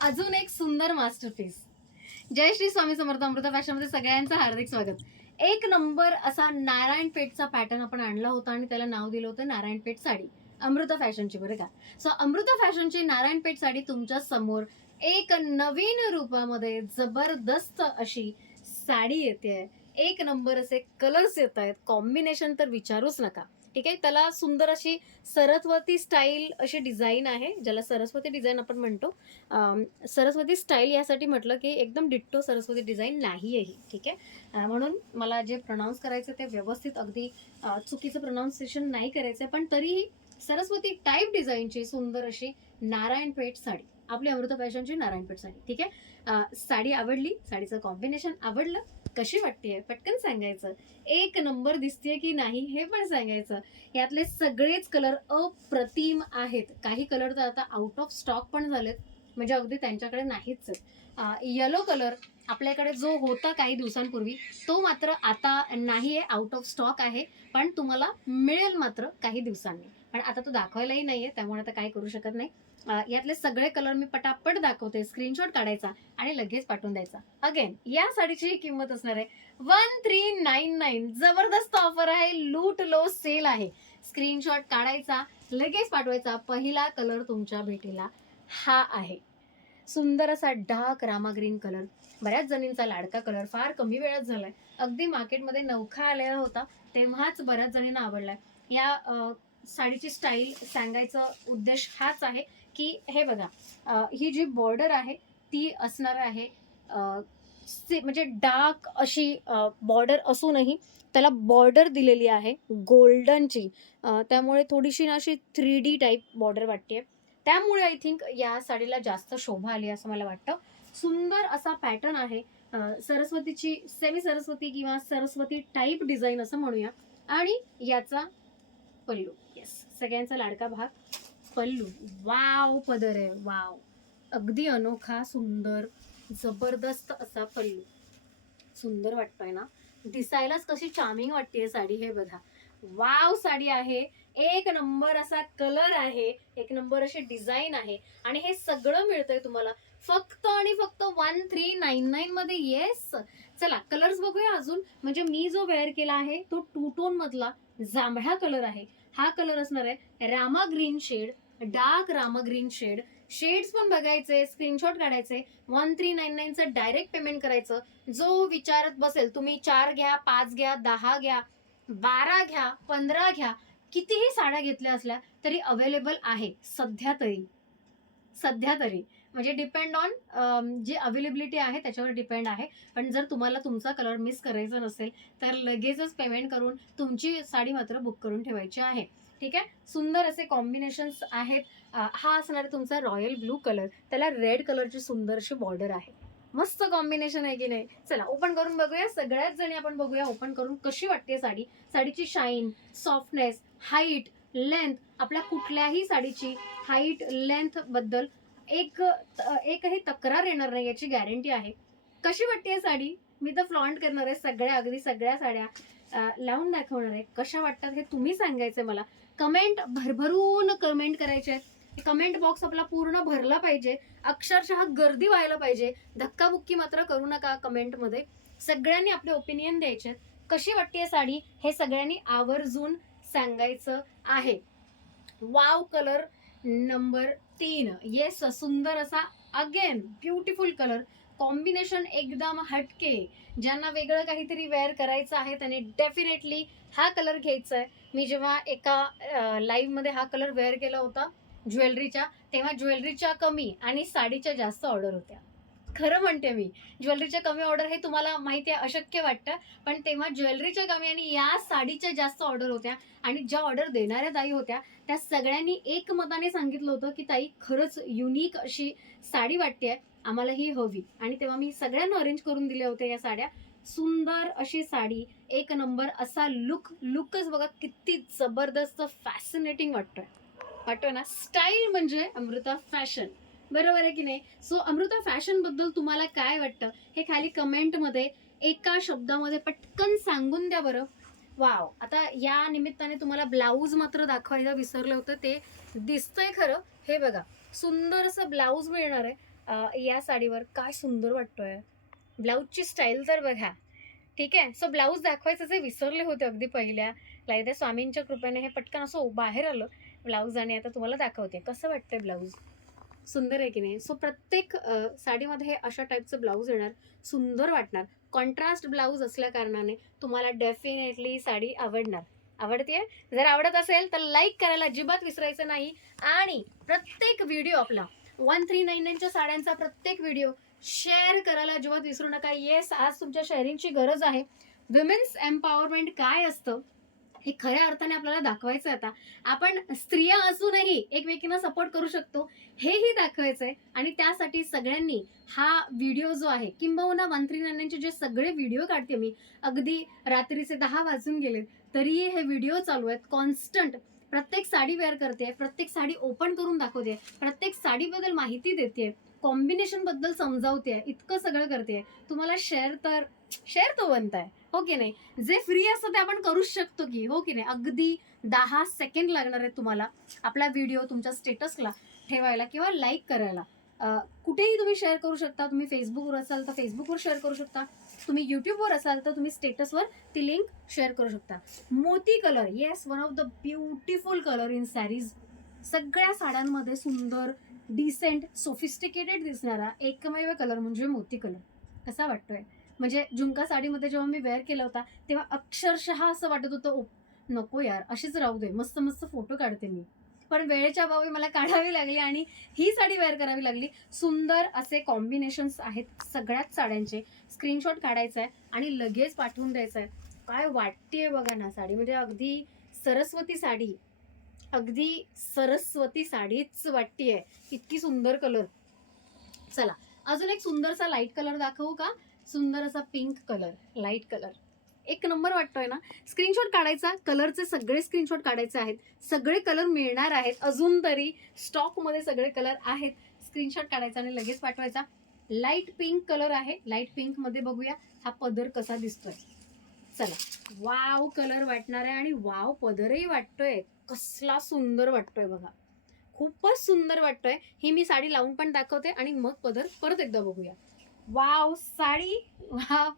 अजून एक सुंदर मास्टरपीस. जय श्री स्वामी समर्थ. अमृता फॅशन मध्ये सगळ्यांचं हार्दिक स्वागत. एक नंबर असा नारायणपेठचा पॅटर्न आपण आणला होता आणि त्याला नाव दिलं होतं नारायणपेठ साडी. अमृता फॅशनची, बरं का. सो अमृता फॅशनची नारायणपेठ साडी तुमच्या समोर एक नवीन रूपामध्ये जबरदस्त अशी साडी येते. एक नंबर असे कलर्स येत आहेत, कॉम्बिनेशन तर विचारूच नका. ठीक आहे. त्याला सुंदर अशी सरस्वती स्टाईल अशी डिझाईन आहे, ज्याला सरस्वती डिझाईन आपण म्हणतो. सरस्वती स्टाईल यासाठी म्हटलं की एकदम डिट्टो सरस्वती डिझाईन नाही आहे ही. ठीक आहे. म्हणून मला जे प्रोनाऊन्स करायचं ते व्यवस्थित अगदी चुकीचं प्रोनाऊन्सिएशन नाही करायचं, पण तरीही सरस्वती टाईप डिझाईनची सुंदर अशी नारायणपेठ साडी, आपली अमृता फॅशनची नारायणपेठ साडी. ठीक आहे. साडी आवडली, साडीचं कॉम्बिनेशन आवडलं, कशी वाटतेय पटकन सांगायचं. एक नंबर दिसतेय की नाही हे पण सांगायचं. यातले सगळेच कलर अप्रतिम आहेत. काही कलर तर आता आउट ऑफ स्टॉक पण झालेत, म्हणजे अगदी त्यांच्याकडे नाहीच. येलो कलर आपल्याकडे जो होता काही दिवसांपूर्वी तो मात्र आता नाही आहे, आउट ऑफ स्टॉक आहे. पण तुम्हाला मिळेल मात्र काही दिवसांनी. पण आता तो दाखवायलाही नाहीये, त्यामुळे आता काय करू शकत नाही. यातले सगळे कलर मी पटापट दाखवते. स्क्रीनशॉट काढायचा आणि लगेच पाठवून द्यायचा. अगेन या साडीची किंमत असणार आहे 1399. जबरदस्त ऑफर आहे, लूट लो सेल आहे. स्क्रीनशॉट काढायचा, लगेच पाठवायचा. पहिला कलर तुमच्या भेटीला हा आहे. सुंदर असा डार्क रामा ग्रीन कलर, बऱ्याच जणींचा लाडका कलर, फार कमी वेळात झालाय. अगदी मार्केटमध्ये नवखा आलेला होता तेव्हाच बऱ्याच जणींना आवडलाय. या साडीची स्टाईल सांगायचा उद्देश हाच आहे की हे बघा, ही जी बॉर्डर आहे ती असणार आहे म्हणजे डार्क अशी बॉर्डर असूनही त्याला बॉर्डर दिलेली आहे गोल्डनची. त्यामुळे थोडीशी ना अशी 3D टाईप बॉर्डर वाटते. त्यामुळे आय थिंक या साडीला जास्त शोभा आली असं मला वाटतं. सुंदर असा पॅटर्न आहे. सरस्वतीची सेमी सरस्वती किंवा सरस्वती टाईप डिझाईन असं म्हणूया. आणि याचा पल्लू, येस, सगळ्यांचा लाडका भाग पल्लू. वाव पदर आहे, वाव. अगदी अनोखा, सुंदर, जबरदस्त असा पल्लू. सुंदर वाटतोय ना, दिसायलाच कशी चार्मिंग वाटतेय साडी. हे बघा, वाव साडी आहे. एक नंबर असा कलर आहे, एक नंबर अशी डिझाईन आहे. आणि हे सगळं मिळतंय तुम्हाला फक्त आणि फक्त 1399 मध्ये. येस. चला कलर्स बघूया अजून. म्हणजे मी जो वेअर केला आहे तो 2 टोन मधला जांभळा कलर आहे. हा कलर असणार आहे Rama green shade, dark Rama green shade. Shades पण बघायचे, स्क्रीनशॉट काढायचे. 1399चं डायरेक्ट पेमेंट करायचं. जो विचारत बसेल तुम्ही 4 घ्या, 5 घ्या, 10 घ्या, 12 घ्या, 15 घ्या, कितीही साड्या घेतल्या असल्या तरी अवेलेबल आहे सध्या तरी. सध्या तरी म्हणजे डिपेंड ऑन जी अवेलेबिलिटी आहे त्याच्यावर डिपेंड आहे. पण जर तुम्हाला तुमचा कलर मिस करायचा नसेल तर लगेचच पेमेंट करून तुमची साडी मात्र बुक करून ठेवायची आहे. ठीक आहे. सुंदर असे कॉम्बिनेशन्स आहेत. हा असणार आहे तुमचा रॉयल ब्लू कलर, त्याला रेड कलरची सुंदर अशी बॉर्डर आहे. मस्त कॉम्बिनेशन आहे की नाही. चला ओपन करून बघूया. सगळ्याच जणी आपण बघूया ओपन करून कशी वाटते साडी. साडीची शाईन, सॉफ्टनेस, हाईट, लेंथ, आपल्या कुठल्याही साडीची हाईट लेंथ बद्दल एकही तक्रार येणार नाही याची गॅरंटी आहे. कशी वाटते साडी मी तर फ्लॉन्ट करणार आहे. सगळ्या, अगदी सगळ्या साड्या लावून दाखवणार आहे. कशा वाटतात हे तुम्ही सांगायचं मला. कमेंट भरभरून कमेंट करायचे आहेत. कमेंट बॉक्स आपला पूर्ण भरला पाहिजे, अक्षरशः गर्दी व्हायला पाहिजे. धक्काबुक्की मात्र करू नका कमेंटमध्ये. सगळ्यांनी आपले ओपिनियन द्यायचे. कशी वाटते साडी हे सगळ्यांनी आवर्जून सांगायचं आहे. Wow colour number 3. येस, सुंदर असा अगेन ब्युटिफुल कलर कॉम्बिनेशन, एकदम हटके. ज्यांना वेगळं काहीतरी वेअर करायचं आहे त्यांनी डेफिनेटली हा कलर घ्यायचा आहे. मी जेव्हा एका लाईव्ह मध्ये हा कलर वेअर केला होता ज्वेलरीच्या, तेव्हा ज्वेलरीच्या कमी आणि साडीच्या जास्त ऑर्डर होत्या. खरं म्हणते मी, ज्वेलरीच्या कमी ऑर्डर हे तुम्हाला माहिती आहे अशक्य वाटतं, पण तेव्हा ज्वेलरीच्या कमी आणि या साडीच्या जास्त ऑर्डर होत्या. आणि ज्या ऑर्डर देणाऱ्या ताई होत्या त्या सगळ्यांनी एकमताने सांगितलं होतं की ताई खरंच युनिक अशी साडी वाटते, आम्हाला ही हवी. आणि तेव्हा मी सगळ्यांना अरेंज करून दिल्या होत्या या साड्या. सुंदर अशी साडी, एक नंबर असा लुकच बघा किती जबरदस्त फॅसिनेटिंग वाटतोय. वाटतोय ना. स्टाईल म्हणजे अमृता फॅशन, बरोबर आहे की नाही. सो अमृता फॅशन बद्दल तुम्हाला काय वाटतं हे खाली कमेंटमध्ये एका शब्दामध्ये पटकन सांगून द्या बरं. वाव. आता या निमित्ताने तुम्हाला ब्लाऊज मात्र दाखवायला विसरलं होतं, ते दिसतंय खरं. हे बघा, सुंदर असं ब्लाऊज मिळणार आहे. या साडीवर काय सुंदर वाटतोय. ब्लाऊजची स्टाईल तर बघा. ठीक आहे. सो ब्लाऊज दाखवायचं जे विसरले होते अगदी पहिल्या लाईत्या स्वामींच्या कृपेने हे पटकन असं बाहेर आलं ब्लाऊज आणि आता तुम्हाला दाखवते. कसं वाटतंय ब्लाऊज? सुंदर आहे की नाही? सो प्रत्येक साडीमध्ये हे अशा टाईपचं ब्लाऊज येणार. सुंदर वाटणार. कॉन्ट्रास्ट ब्लाऊज असल्या कारणाने तुम्हाला डेफिनेटली साडी आवडणार. आवडतेय? जर आवडत असेल तर लाईक करायला अजिबात विसरायचं नाही आणि प्रत्येक व्हिडिओ आपला 1399च्या साड्यांचा प्रत्येक व्हिडिओ शेअर करायला अजिबात विसरू नका. येस, आज तुमच्या शेअरिंगची गरज आहे. विमेन्स एम्पॉवरमेंट काय असतं हे खऱ्या अर्थाने आपल्याला दाखवायचं आहे. आता आपण स्त्रिया असूनही एकमेकींना सपोर्ट करू शकतो हेही दाखवायचं आहे आणि त्यासाठी सगळ्यांनी हा व्हिडिओ जो आहे किंबहुना 1399चे जे सगळे व्हिडिओ काढते मी, अगदी रात्रीचे 10 वाजून गेलेत तरीही हे व्हिडिओ चालू आहेत कॉन्स्टंट. प्रत्येक साडी वेअर करते, प्रत्येक साडी ओपन करून दाखवते, प्रत्येक साडीबद्दल माहिती देते, कॉम्बिनेशन बद्दल समजावते, इतकं सगळं करते. तुम्हाला शेअर तो बनताय, हो की नाही? जे फ्री असतं ते आपण करूच शकतो की, हो की नाही? अगदी 10 सेकंड लागणार आहेत तुम्हाला आपला व्हिडिओ तुमच्या स्टेटसला ठेवायला किंवा लाईक करायला. कुठेही तुम्ही शेअर करू शकता. तुम्ही फेसबुकवर असाल तर फेसबुकवर शेअर करू शकता. तुम्ही यूट्यूबवर असाल तर तुम्ही स्टेटसवर ती लिंक शेअर करू शकता. मोती colour, yes, one of the beautiful colour in saris. सगळ्या साड्यांमध्ये सुंदर, डिसेंट, सोफिस्टिकेटेड दिसणारा एकमेव कलर म्हणजे मोती कलर. कसा वाटतोय? म्हणजे झुमका साडीमध्ये जेव्हा मी वेअर केला होता तेव्हा अक्षरशः असं वाटत होतं, ओ नको यार, अशीच राहू दे, मस्त मस्त फोटो काढते मी. पण वेळेच्या अभावी मला काढावी लागली आणि ही साडी वेअर करावी लागली. सुंदर असे कॉम्बिनेशन्स आहेत सगळ्याच साड्यांचे. स्क्रीनशॉट काढायचा आहे आणि लगेच पाठवून द्यायचा आहे. काय वाटतेय बघा ना साडी, म्हणजे अगदी सरस्वती साडी, अगदी सरस्वती साडीच वाटतेय. इतकी सुंदर कलर. चला अजून एक सुंदरसा लाईट कलर दाखवू का? सुंदर असा पिंक कलर, लाईट कलर, एक नंबर वाटतोय ना? स्क्रीनशॉट काढायचा, कलरचे सगळे स्क्रीनशॉट काढायचे आहेत. सगळे कलर मिळणार आहेत, अजून तरी स्टॉकमध्ये सगळे कलर आहेत. स्क्रीनशॉट काढायचा आणि लगेच पाठवायचा. लाईट पिंक कलर आहे. लाईट पिंक मध्ये बघूया हा पदर कसा दिसतोय. चला, वाव कलर वाटणार आहे आणि वाव पदरही वाटतोय. कसला सुंदर वाटतोय बघा, खूपच सुंदर वाटतोय. ही मी साडी लावून पण दाखवते आणि मग पदर परत एकदा बघूया. वाव साडी, वाव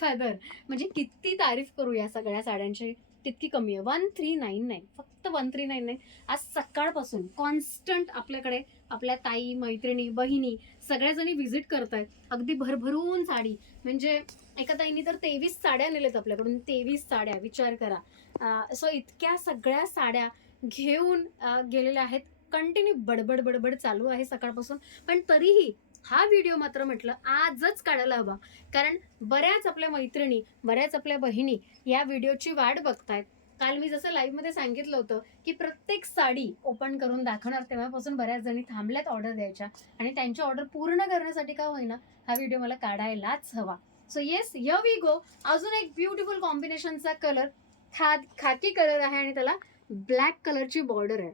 पदर, म्हणजे किती तारीफ करू या सगळ्या साड्यांची तितकी कमी आहे. 1399, फक्त 1399. आज सकाळपासून कॉन्स्टंट आपल्याकडे आपल्या ताई, मैत्रिणी, बहिणी सगळ्याजणी व्हिजिट करतायत. अगदी भरभरून साडी, म्हणजे एका ताईंनी तर 23 साड्या नेल्यात आपल्याकडून. 23 साड्या, विचार करा. सो इतक्या सगळ्या साड्या घेऊन गेलेल्या आहेत. कंटिन्यू बडबड बडबड चालू आहे सकाळपासून, पण तरीही हा व्हिडिओ मात्र म्हटलं आजच काढायला हवा. कारण बऱ्याच आपल्या मैत्रिणी, बऱ्याच आपल्या बहिणी या व्हिडिओची वाट बघतायत. काल मी जसं लाईव्हमध्ये सांगितलं होतं की प्रत्येक साडी ओपन करून दाखवणार, तेव्हापासून बऱ्याच जणी थांबल्यात ऑर्डर द्यायच्या आणि त्यांची ऑर्डर पूर्ण करण्यासाठी का होईना हा व्हिडिओ मला काढायलाच हवा. So yes, here we go. अजून एक ब्युटिफुल कॉम्बिनेशनचा कलर, खाकी कलर आहे आणि त्याला ब्लॅक कलरची बॉर्डर आहे.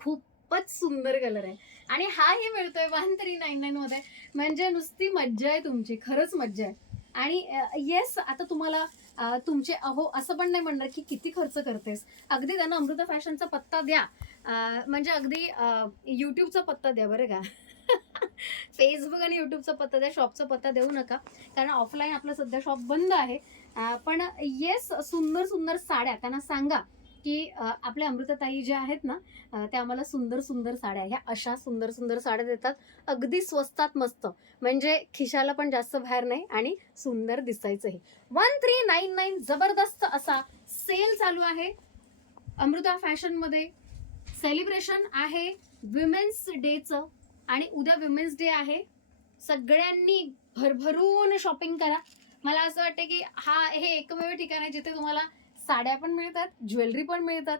खूपच सुंदर कलर आहे आणि हाही मिळतोय 1399 मध्ये. म्हणजे नुसती मज्जा आहे तुमची, खरंच मज्जा आहे. आणि येस, आता तुम्हाला तुमचे अहो असं पण नाही म्हणणार की किती खर्च करतेस. अगदी त्यांना अमृता फॅशनचा पत्ता द्या, म्हणजे अगदी यूट्यूबचा पत्ता द्या बरं का. फेसबुक आणि यूट्यूबचा पत्ता द्या, शॉपचा पत्ता देऊ नका, कारण ऑफलाईन आपलं सध्या शॉप बंद आहे. पण येस, सुंदर सुंदर साड्या त्यांना सांगा की आपल्या अमृताताई ज्या आहेत ना, त्या आम्हाला सुंदर सुंदर साड्या, ह्या अशा सुंदर सुंदर साड्या देतात. अगदी स्वस्तात मस्त, म्हणजे खिशाला पण जास्त बाहेर नाही आणि सुंदर दिसायचंही. 1399 जबरदस्त असा सेल चालू आहे अमृता फॅशनमध्ये. सेलिब्रेशन आहे विमेन्स डेचं आणि उद्या विमेन्स डे आहे. सगळ्यांनी भरभरून शॉपिंग करा. मला असं वाटतं की हे एकमेव ठिकाण आहे जिथे तुम्हाला साड्या पण मिळतात, ज्वेलरी पण मिळतात,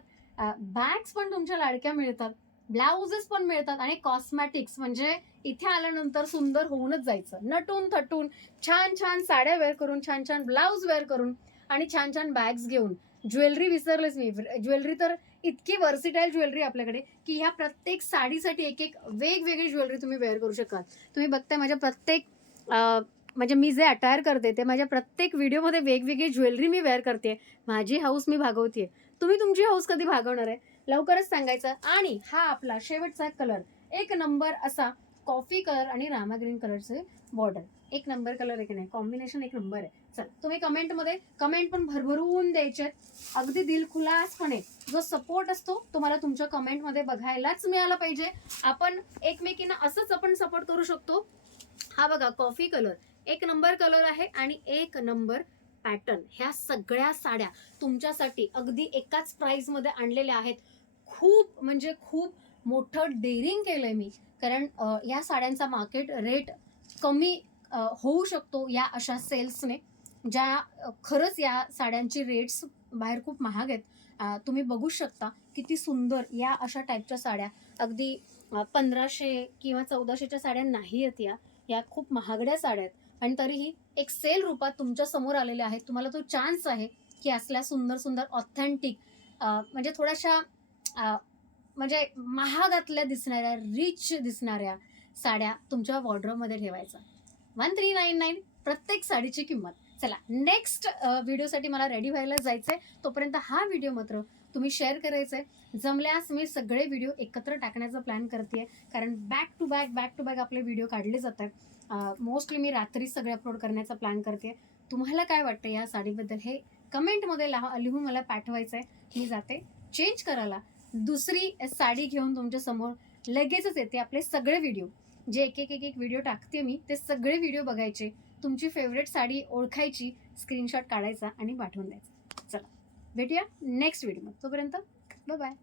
बॅग्स पण तुमच्या लाडक्या मिळतात, ब्लाउजेस पण मिळतात आणि कॉस्मॅटिक्स. म्हणजे इथे आल्यानंतर सुंदर होऊनच जायचं, नटून थटून, छान छान साड्या वेअर करून, छान छान ब्लाऊज वेअर करून आणि छान छान बॅग्स घेऊन. ज्वेलरी विसरलेच मी. ज्वेलरी तर इतकी वर्सिटाईल ज्वेलरी आपल्याकडे की ह्या प्रत्येक साडीसाठी एक एक वेगवेगळी ज्वेलरी तुम्ही वेअर करू शकाल. तुम्ही बघताय माझ्या प्रत्येक म्हणजे मी जे अटायर करते ते माझ्या प्रत्येक व्हिडिओमध्ये वेगवेगळी ज्वेलरी मी वेअर करते. माझी हाऊस मी भागवते. तुम्ही तुमची हाऊस कधी भागवणार आहे लवकरच सांगायचं. आणि हा आपला शेवटचा कलर, एक नंबर असा कॉफी कलर आणि रामा ग्रीन कलरचे बॉर्डर. एक नंबर कलर आहे की नाही, कॉम्बिनेशन एक नंबर आहे. चल तुम्ही कमेंटमध्ये कमेंट पण भरभरून द्यायचे, अगदी दिलखुलासपणे. जो सपोर्ट असतो तो मला तुमच्या कमेंटमध्ये बघायलाच मिळाला पाहिजे. आपण एकमेकींना असंच आपण सपोर्ट करू शकतो. हा बघा कॉफी कलर एक नंबर कलर आहे आणि एक नंबर पॅटर्न. ह्या सगळ्या साड्या तुमच्यासाठी अगदी एकाच प्राइस मध्ये आणलेल्या आहेत. खूप म्हणजे खूप मोठं डेअरिंग केलंय मी, कारण या साड्यांचा मार्केट रेट कमी होऊ शकतो या अशा सेल्सने, ज्या खरंच या साड्यांची रेट्स बाहेर खूप महाग आहेत. तुम्ही बघू शकता किती सुंदर या अशा टाईपच्या साड्या, अगदी 1500 किंवा 1400च्या साड्या नाही आहेत या खूप महागड्या साड्या आहेत आणि तरीही एक सेल रूपात तुमच्या समोर आलेल्या आहेत. तुम्हाला तो चान्स आहे की असल्या सुंदर सुंदर ऑथेंटिक म्हणजे थोड्याशा म्हणजे महागातल्या दिसणाऱ्या, रिच दिसणाऱ्या साड्या तुमच्या वॉर्डरोबमध्ये ठेवायचा. 1399 प्रत्येक साडीची किंमत. चला नेक्स्ट व्हिडिओसाठी मला रेडी व्हायला जायचंय. तोपर्यंत हा व्हिडिओ मात्र तुम्ही शेअर करायचंय. जमल्यास मी सगळे व्हिडिओ एकत्र टाकण्याचा प्लॅन करते, कारण बॅक टू बॅक आपले व्हिडिओ काढले जात आहेत. मोस्टली मी रात्री सगळे अपलोड करण्याचा प्लॅन करते. तुम्हाला काय वाटतं या साडीबद्दल हे कमेंटमध्ये लिहून मला पाठवायचं आहे. मी जाते चेंज करायला, दुसरी साडी घेऊन तुमच्या समोर लगेचच येते. आपले सगळे व्हिडिओ जे एक व्हिडिओ टाकते मी, ते सगळे व्हिडिओ बघायचे, तुमची फेवरेट साडी ओळखायची, स्क्रीनशॉट काढायचा आणि पाठवून द्यायचा. चला भेटूया नेक्स्ट व्हिडिओ. तोपर्यंत बाय बाय.